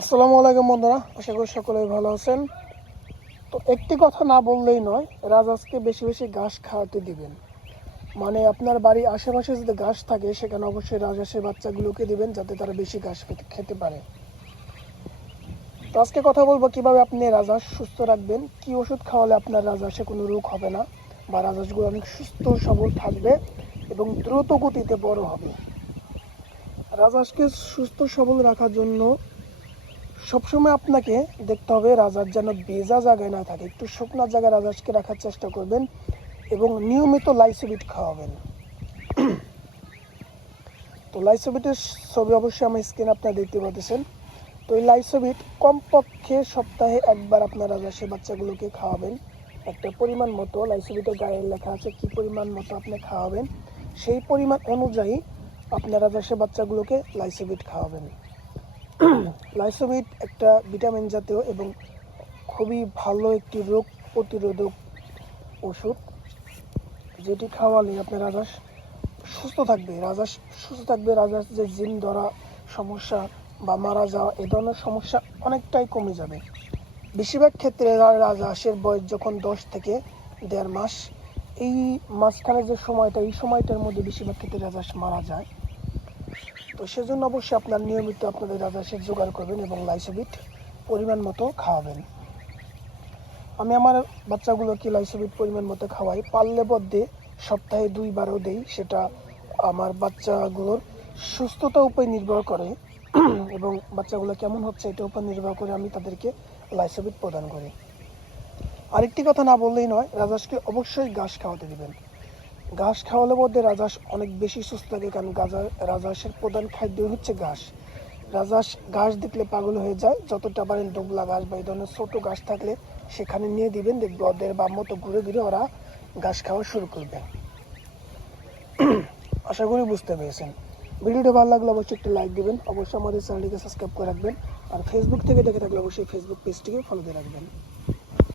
আসসালামু আলাইকুম বন্ধুরা, আশা করি সকলেই ভালো আছেন। তো একটি কথা না বললেই নয়, রাজহাঁসকে বেশি বেশি ঘাস খাওয়াতে দিবেন। মানে আপনার বাড়ির আশেপাশে যদি ঘাস থাকে সেখানে অবশ্যই রাজহাঁসের বাচ্চাগুলোকে দিবেন, যাতে তারা বেশি ঘাস খেতে পারে। তো আজকে কথা বলবো কিভাবে আপনি রাজহাঁস সুস্থ রাখবেন, কি ওষুধ খাওয়ালে আপনার রাজহাঁসে কোনো রোগ হবে না বা রাজহাঁসগুলো অনেক সুস্থ সবল থাকবে এবং দ্রুত গতিতে বড় হবে। রাজহাঁসকে সুস্থ সবল রাখার জন্য সবসময় আপনাকে দেখতে হবে রাজহাঁস যেন ভেজা জায়গায় না থাকে, একটু শুকনো জায়গায় রাজহাঁসকে রাখার চেষ্টা করবেন এবং নিয়মিত লাইসোবিট খাওয়াবেন। তো লাইসোবিটের ছবি অবশ্যই আমার স্ক্রিনে আপনারা দেখতে পাচ্ছেন। তো এই লাইসোবিট কমপক্ষে সপ্তাহে একবার আপনার রাজহাঁসের বাচ্চাগুলোকে খাওয়াবেন। একটা পরিমাণ মতো লাইসোবিটের গায়ে লেখা আছে কী পরিমাণ মতো আপনি খাওয়াবেন, সেই পরিমাণ অনুযায়ী আপনার রাজহাঁসের বাচ্চাগুলোকে লাইসোবিট খাওয়াবেন। লাইসোবিট একটা ভিটামিন জাতীয় এবং খুবই ভালো একটি রোগ প্রতিরোধক ওষুধ, যেটি খাওয়ালে আপনার রাজহাঁস সুস্থ থাকবে। রাজহাঁস যে জিন ধরা সমস্যা বা মারা যাওয়া এই ধরনের সমস্যা অনেকটাই কমে যাবে। বেশিরভাগ ক্ষেত্রে রাজহাঁসের বয়স যখন 10 থেকে 1.5 মাস, এই মাঝখানে যে সময়টা, এই সময়টার মধ্যে বেশিরভাগ ক্ষেত্রে রাজহাঁস মারা যায়। তো সেজন্য অবশ্যই আপনার নিয়মিত আপনাদের রাজহাঁসের জোগাড় করবেন এবং লাইসোবিট পরিমাণ মতো খাওয়াবেন। আমি আমার বাচ্চাগুলোকে লাইসোবিট পরিমাণ মতো খাওয়াই, পারলে বদ্ধে সপ্তাহে 2বারও দেই। সেটা আমার বাচ্চাগুলোর সুস্থতার উপর নির্ভর করে এবং বাচ্চাগুলো কেমন হচ্ছে এটার উপর নির্ভর করে আমি তাদেরকে লাইসোবিট প্রদান করি। আরেকটি কথা না বললেই নয়, রাজহাঁসকে অবশ্যই ঘাস খাওয়াতে দেবেন। ঘাস খাওয়ালে মধ্যে রাজহাঁস অনেক বেশি সুস্থ থাকে, কারণ রাজহাঁসের প্রধান খাদ্য হচ্ছে ঘাস। রাজহাঁস ঘাস দেখলে পাগল হয়ে যায়, যতটা পারেন ডোগলা ঘাস বা এই ধরনের ছোটো ঘাস থাকলে সেখানে নিয়ে দিবেন, দেখবে ওদের বাম মতো ঘুরে ঘুরে ওরা ঘাস খাওয়া শুরু করবে। আশা করি বুঝতে পেরেছেন। ভিডিওটা ভালো লাগলে অবশ্যই একটু লাইক দেবেন, অবশ্যই আমাদের চ্যানেলটিকে সাবস্ক্রাইব করে রাখবেন, আর ফেসবুক থেকে দেখে থাকলে অবশ্যই ফেসবুক পেজটিকে ফলো দিয়ে রাখবেন।